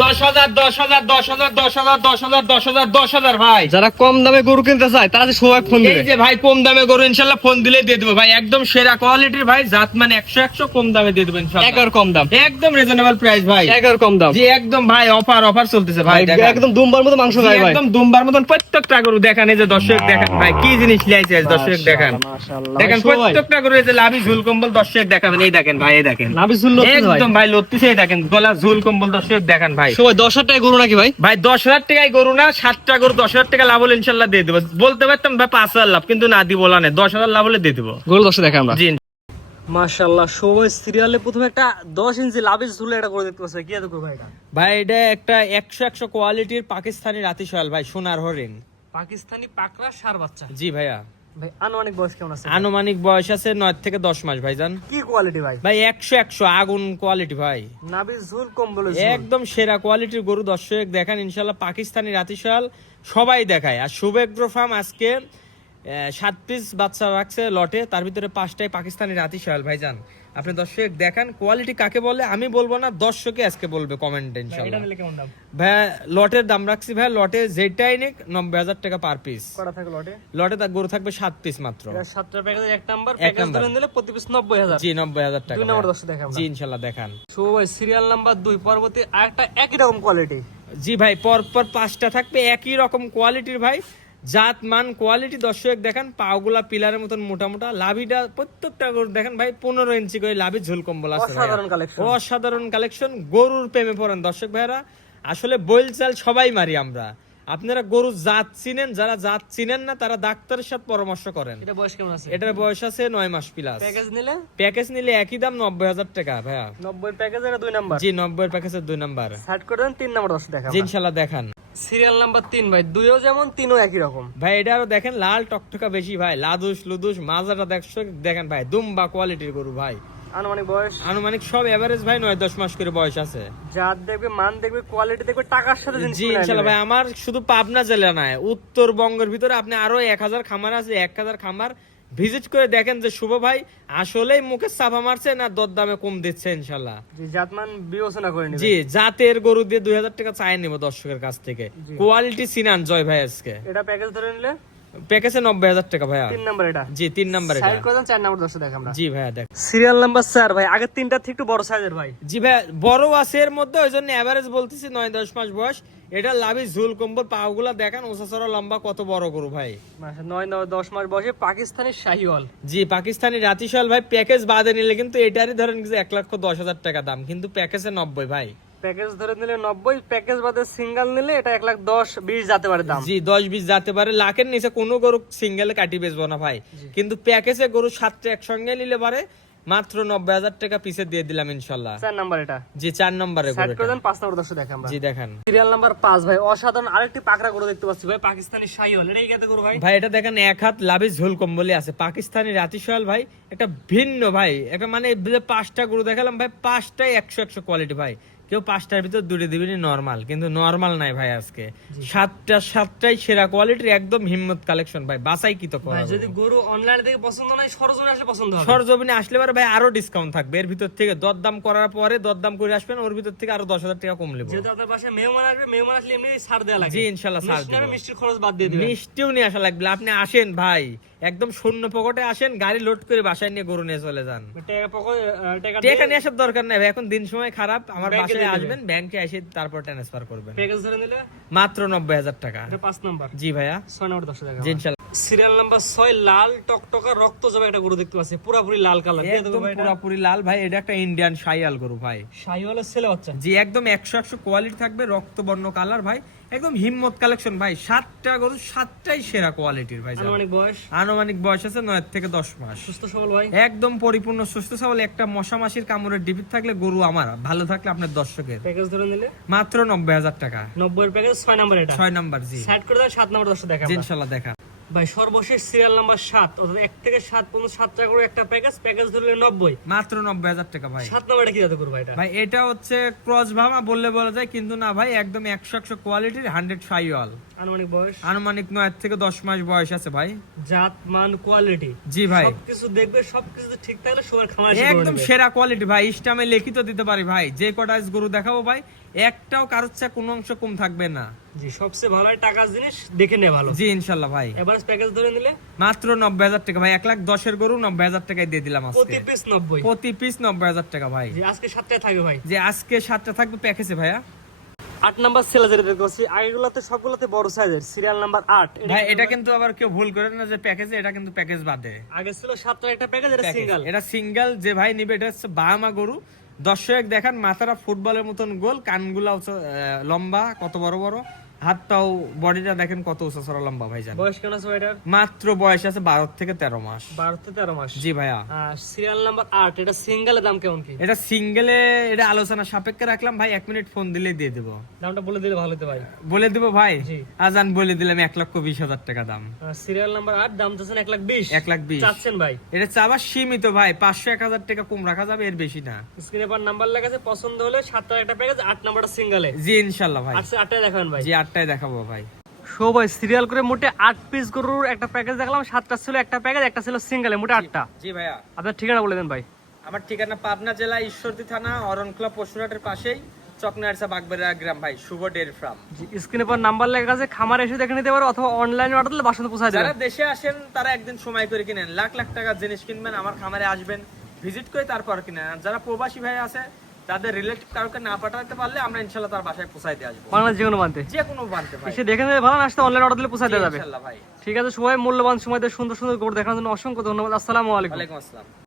10,000 ভাই। যারা কম দামে গরু কিনতে চায় তারা যে সময় ফোন দিবে। এই যে ভাই কম দামে গরু ইনশাআল্লাহ ফোন দিলে দিয়ে দেবো ভাই, একদম সেরা কোয়ালিটির ভাই, জাত মানে 100 কম দামে দিয়ে দেবেন ইনশাআল্লাহ। একবার কম দাম, একদম রিজনেবল প্রাইস ভাই, একবার কম দাম। জি একদম ভাই অফার চলতেছে ভাই, একদম দুম্বার মতো মাংস খায় ভাই, একদম দুম্বার মতন প্রত্যেকটা গরু দেখেন। এই যে দর্শক দেখেন ভাই কি জিনিস লাইছে দর্শক দেখেন, দেখেন প্রত্যেকটা গরু এই যে লাভি ঝুল কম্বল দর্শক দেখাবেন। এই দেখেন ভাই, এই দেখেন লাভি ঝুল একদম ভাই লত্তিছে, এই দেখেন গলা ঝুল কম্বল দর্শক দেখেন ভাই। সবাই 10,000 টাকা গরু নাকি ভাই? ভাই 10,000 টাকায় গরু না, 7টা গরু 10,000 টাকা লাভ হলে ইনশাল্লাহ দিয়ে দেবো। বলতে পারতাম ভাই 5,000 লাভ, কিন্তু না দি বলা নেই, 10,000 লাভ হলে দিয়ে দেবো গরু 10 দেখা আমরা। জি মাশাআল্লাহ সবাই সিরিয়ালে প্রথমে একটা 10 ইঞ্চি লাভের ঝুলে এটা করে দেখতে পাচ্ছে। কি দেখো ভাই এটা? ভাই এটা একটা 100 কোয়ালিটির পাকিস্তানি রাতি সোয়াল ভাই, সোনার হরিণ, পাকিস্তানি পাকড়া সার বাচ্চা। জি ভাইয়া। ভাই আনুমানিক বয়স কেমন আছে? আনুমানিক বয়স আছে 9 থেকে 10 মাস ভাইজান। কি কোয়ালিটি ভাই? ভাই 100 আগুন কোয়ালিটি ভাই, নাভি ঝুল কম্বল একদম সেরা কোয়ালিটির গরু দর্শক দেখেন ইনশাল্লাহ। পাকিস্তানি রাতি সোয়াল সবাই দেখায়। আর শুভেগ্রো ফার্ম আজকে 7 পিস বাচ্চা রাখছে লটে, তার ভিতরে 5টাই পাকিস্তানি রাতি সোয়াল ভাইজান। আপনি দর্শক দেখেন কোয়ালিটি কাকে বলে আমি বলবো না, দর্শকে আজকে বলবে কমেন্টে ইনশাআল্লাহ। এটা নিলে কেমন দাম? ভাই লটের দাম রাখছি ভাই, লটে যেটাই নিক 90,000 টাকা পার পিস। কটা থাকে লটে? লটে তার গরু থাকবে 7 পিস মাত্র। এটা 7টা প্যাকেজ, এক নাম্বার প্যাকেজ ধরে নিলে প্রতি পিস 90,000। জি 90,000 টাকা। 2 নম্বর দর্শক দেখাম জি ইনশাআল্লাহ দেখান। সো ভাই সিরিয়াল নাম্বার 2 পরবর্তী আরেকটা একই রকম কোয়ালিটি। জি ভাই পরপর 5টা থাকবে একই রকম কোয়ালিটির ভাই, জাত মান কোয়ালিটি দর্শক দেখেন। পাগুলা পিলারের মতন মোটা মোটা, লাভিটা প্রত্যেকটা গরু দেখেন ভাই 15 ইঞ্চি করে লাভি ঝুল কম্বল আছে। অসাধারণ কালেকশন, অসাধারণ কালেকশন। গরুর প্রেমে পড়েন দর্শক ভাইরা, আসলে বইল চাল সবাই মারি আমরা। আপনারা গরু জাত চিনেন, যারা জাত চিনেন না তারা ডাক্তারের সাথে পরামর্শ করেন। এটা বয়স কেমন আছে? এটার বয়স আছে 9 মাস প্লাস। প্যাকেজ নিলে একই দাম 90,000 টাকা ভাইয়া। 90 প্যাকেজ এর 2 নাম্বার। জি 90 এর প্যাকেজের 2 নাম্বার। সেট করে দেন 3 নাম্বার দর্শক দেখাম। জি ইনশাআল্লাহ দেখান। সিরিয়াল নাম্বার 3 ভাই, দুইও যেমন তিনও একই রকম ভাই। এটা আরো দেখেন লাল টকটকা বেশি ভাই, লাদুস লুদুস মাজাটা দেখেন ভাই, দুম্বা কোয়ালিটির গরু ভাই। আনুমানিক বয়স আনুমানিক সব এভারেজ ভাই 9-10 মাস করে বয়স আছে। জাত দেখবে, মান দেখবে, কোয়ালিটি দেখবে, টাকার সাথে জিনিস জি ইনশাআল্লাহ ভাই। আমার শুধু পাবনা জেলা নয়, উত্তরবঙ্গের ভিতরে আপনি আরো 1000 খামার আছে, 1000 খামার ভিজিট করে দেখেন যে শুভ ভাই আসলেই মুখে চাপা মারছে না দরদামে কম দিচ্ছে ইনশাআল্লাহ। জি জাতমান বিবেচনা করে নিবেন। জি জাতের গরু দিয়ে 2000 টাকা চাই নেব দর্শকের কাছ থেকে। কোয়ালিটি সিনান জয় ভাই আজকে। এটা প্যাকেজ ধরে নিলে প্যাকেজে 90,000 টাকা ভাইয়া। 3 নাম্বার এটা। জি 3 নাম্বার এটা। সাইড করে দেন 4 নাম্বার দর্শক দেখাম আমরা। জি ভাইয়া দেখ। সিরিয়াল নাম্বার 4 ভাই, আগের তিনটা থেকে একটু বড় সাইজের ভাই। জি ভাই বড় আছে এর মধ্যে, ওইজন্য এভারেজ বলতেছি 9-10 মাস বয়স। এটা লাভি ঝুল কম্বল, পাগুলা দেখেন ওসাসরা লম্বা কত বড় গরু ভাই। 9-10 মাস বয়সে পাকিস্তানি শাহিওয়াল। জি পাকিস্তানি রাতিশাল ভাই। প্যাকেজ বাদে নিলে কিন্তু এটারই ধরেন 1,10,000 টাকা দাম, কিন্তু প্যাকেজে 90 ভাই। প্যাকেজ ধরে নিলে 90, প্যাকেজ বাদে সিঙ্গেল নিলে এটা 1,10,20 যেতে পারে দাম। জি 10-20 যেতে পারে, লাখের নিচে কোনো গরু সিঙ্গেলে কাটি বেচবো না ভাই। কিন্তু প্যাকেজে গরু 7টা একসঙ্গে নিলে পারে মাত্র 90,000 টাকা পিছে দিয়ে দিলাম ইনশাআল্লাহ। 4 নাম্বার এটা। জি 4 নম্বরে সেট করে দেন 5 নাম্বার দর্শক দেখাম আমরা। জি দেখান। সিরিয়াল নাম্বার 5 ভাই, অসাধারণ আরেকটি পাকড়া গরু দেখতে পাচ্ছি ভাই, পাকিস্তানি শাহিওয়াল। এটা কি গরু ভাই? ভাই এটা দেখেন এক হাত লাভি ঝোল কম্বলি আছে, পাকিস্তানি রাতিশাল ভাই। একটা ভিন্ন ভাই, একটা মানে 5টা গরু দেখালাম ভাই, 5টাই 100 কোয়ালিটি ভাই। কেউ 5টার ভিতর দুটো দিবেনি নরমাল, কিন্তু নরমাল নাই ভাই আজকে। 7টাই সেরা কোয়ালিটির, একদম হিম্মত কালেকশন ভাই, বাসাই কি তো করা। যদি গরু অনলাইন থেকে পছন্দ নাই, সরজমিনে আসলে পছন্দ হবে। সরজমিনে আসলে পারে ভাই আরো ডিসকাউন্ট থাকবে। এর ভিতর থেকে দরদাম করার পরে দরদাম করে আসবেন, ওর ভিতর থেকে আরো 10,000 টাকা কম নেব। যেহেতু আপনার পাশে মেহমান আসবে, মেহমান আসলে এমনি ছাড় দেয়া লাগে। জি ইনশাআল্লাহ ছাড় দেব। মিষ্টির খরচ বাদ দিয়ে দিবেন। মিষ্টিও নিয়ে আসা লাগবে। আপনি আসেন ভাই, একদম শূন্য পকেটে আসেন, গাড়ি লোড করে বাসায় নিয়ে গরু নিয়ে চলে যান। টাকা নিয়ে আসার দরকার নাই ভাই, এখন দিন সময় খারাপ। আমার বাসায় আসবেন, ব্যাংকে এসে তারপর ট্রান্সফার করবেন। প্যাকেজ ধরে নিলে মাত্র 90,000 টাকা। এটা 5 নাম্বার। জি ভাইয়া। 6 নাম্বার দর্শক দেখাম। জি ইনশাআল্লাহ। সিরিয়াল নাম্বার 6 লাল টকটকা রক্ত জবা একটা গরু দেখতে পাচ্ছি, পুরোপুরি লাল কালার। একদম পুরোপুরি লাল ভাই। এটা একটা ইন্ডিয়ান শাইওয়াল গরু ভাই। শাহিওয়ালের ছেলে বাচ্চা। জি একদম 100 কোয়ালিটি থাকবে, রক্তবর্ণ কালার ভাই, একদম হিম্মত কালেকশন ভাই। 7টা গরু 7টাই সেরা কোয়ালিটির ভাই। আনুমানিক বয়স আছে 9 থেকে 10 মাস। সুস্থ সবল ভাই, একদম পরিপূর্ণ সুস্থ সবল। একটা মশা মাসির কামড়ের ডিবিট থাকলে গরু আমার ভালো থাকলে আপনার দর্শকের। প্যাকেজ ধরে নিলে মাত্র 90,000 টাকা। 90 এর প্যাকেজ 6 নাম্বার এটা। 6 নাম্বার। জি সেট করে দেন 7 নাম্বার দর্শক দেখাম ইনশাআল্লাহ দেখা। ভাই সর্বশেষ সিরিয়াল নাম্বার 7, অর্থাৎ 1 থেকে 7 পর্যন্ত 7টা করে একটা প্যাকেজ ধরলে 90, মাত্র 90,000 টাকা ভাই। 7 নাম্বারটা কি জাতে করব এটা? ভাই এটা হচ্ছে ক্রস ভামা বললে বলা যায়, কিন্তু না ভাই, একদম 100 কোয়ালিটির 100 শাইওয়াল। আনুমানিক বয়স? আনুমানিক 9 থেকে 10 মাস বয়স আছে ভাই। জাত মান কোয়ালিটি জি ভাই সবকিছু দেখবে, সবকিছু ঠিক থাকলে সবার খামার একদম সেরা কোয়ালিটি ভাই। ইস্টামে লিখিত দিতে পারি ভাই, যে কটা গরু দেখাবো ভাই একটাও কারোর চেয়ে কোনো অংশ কম থাকবে না। জি, সবচেয়ে ভালো হয় টাকার জিনিস দেখে নে ভালো। জি ইনশাল্লাহ ভাই। এভারেজ প্যাকেজ ধরে নিলে মাত্র 90,000 টাকা ভাই, 1,10,000 গরু 90,000 টাকায় দিয়ে দিলাম আজকে। প্রতি পিস 90। প্রতি পিস 90,000 টাকা ভাই। জি, আজকে 7টা থাকবে ভাই। যে আজকে 7টা থাকবে প্যাকেজে ভাইয়া। 8 নাম্বার সেল যেটা দেখতে পাচ্ছি, আগেগুলোতে সবগুলোতে বড় সাইজের, সিরিয়াল নাম্বার 8। ভাই এটা কিন্তু আবার কেউ ভুল করে না যে প্যাকেজে, এটা কিন্তু প্যাকেজ বাদে। আগে ছিল 7টার একটা প্যাকেজ, এটা প্যাকেজ। সিঙ্গেল। এটা সিঙ্গেল, যে ভাই নিবে এটা হচ্ছে বাহামা গরু। দর্শক দেখান মাথাটা ফুটবলের মতন গোল, কানগুলা লম্বা, কত বড় বড়, হাতটাও বডিটা দেখেন কত উঁচা চড়া লম্বা ভাই জান। বয়স কেমন আছে এটার? মাত্র বয়স আছে 12 থেকে 13 মাস। 12 থেকে 13 মাস। জি ভাইয়া। সিরিয়াল নাম্বার 8, এটা সিঙ্গেলের দাম কেমন কি? এটা সিঙ্গেলে এটা আলোচনা সাপেক্ষে রাখলাম ভাই, 1 মিনিট ফোন দিলেই দিয়ে দেবো। দামটা বলে দিলে ভালো হতো ভাই। বলে দেবো ভাই। জি। আজান বলে দিলাম 1,20,000 টাকা দাম। সিরিয়াল নাম্বার 8, দাম চাচ্ছেন 1,20,000। 1,20,000 চাচ্ছেন ভাই? এটা চাবার সীমিত ভাই, 500-1,000 টাকা কম রাখা যাবে, এর বেশি না। স্ক্রিনে পর নাম্বার লেখা আছে, পছন্দ হলে 7টার একটা প্যাকেজ, 8 নাম্বারটা সিঙ্গেলে। জি ইনশাল্লাহ ভাই। আচ্ছা, 8টায় দেখাবেন ভাই। জি 8টায় দেখাবো ভাই। সবাই সিরিয়াল করে মোটে 8 পিস গরুর একটা প্যাকেজ দেখলাম, 7টা ছিল একটা প্যাকেজ, একটা ছিল সিঙ্গেলে, মোটে 8টা। জি ভাইয়া। আপনার ঠিকানা বলে দেন ভাই। আমার ঠিকানা পাবনা জেলা ঈশ্বরদী থানা অরণখোলা পশুরহাটের পাশেই চকনারসা বাগবেড়া গ্রাম ভাই, শুভ ডেয়ারি ফার্ম। স্ক্রিনে পর নাম্বার লেখা আছে, খামারে এসে দেখে নিতে পারো অথবা অনলাইনে অর্ডার দিলে বাসাতে পৌঁছায় যারা দেবে। দেশে আসেন তারা একদিন সময় করে কিনেন, লাখ লাখ টাকার জিনিস কিনবেন, আমার খামারে আসবেন, ভিজিট করে তারপর কিনেন। আর যারা প্রবাসী ভাই আছে তাদের রিলেটিভ কাউকে না পাঠাতে পারলে আমরা ইনশাল্লাহ তার বাসায় পৌঁছায় দিয়ে আসবো, বাংলাদেশ যে কোনো মানতে যে কোনো বানতে ভাই। এসে দেখে নিতে ভালো, না আসতে অনলাইনে অর্ডার দিলে পৌঁছায় দেওয়া যাবে। ইনশাল্লাহ ভাই। ঠিক আছে, সবাই মূল্যবান সময় দিয়ে সুন্দর সুন্দর গরু দেখানোর জন্য অসংখ্য ধন্যবাদ। আসসালামু আলাইকুম। ওয়ালাইকুম আসসালাম।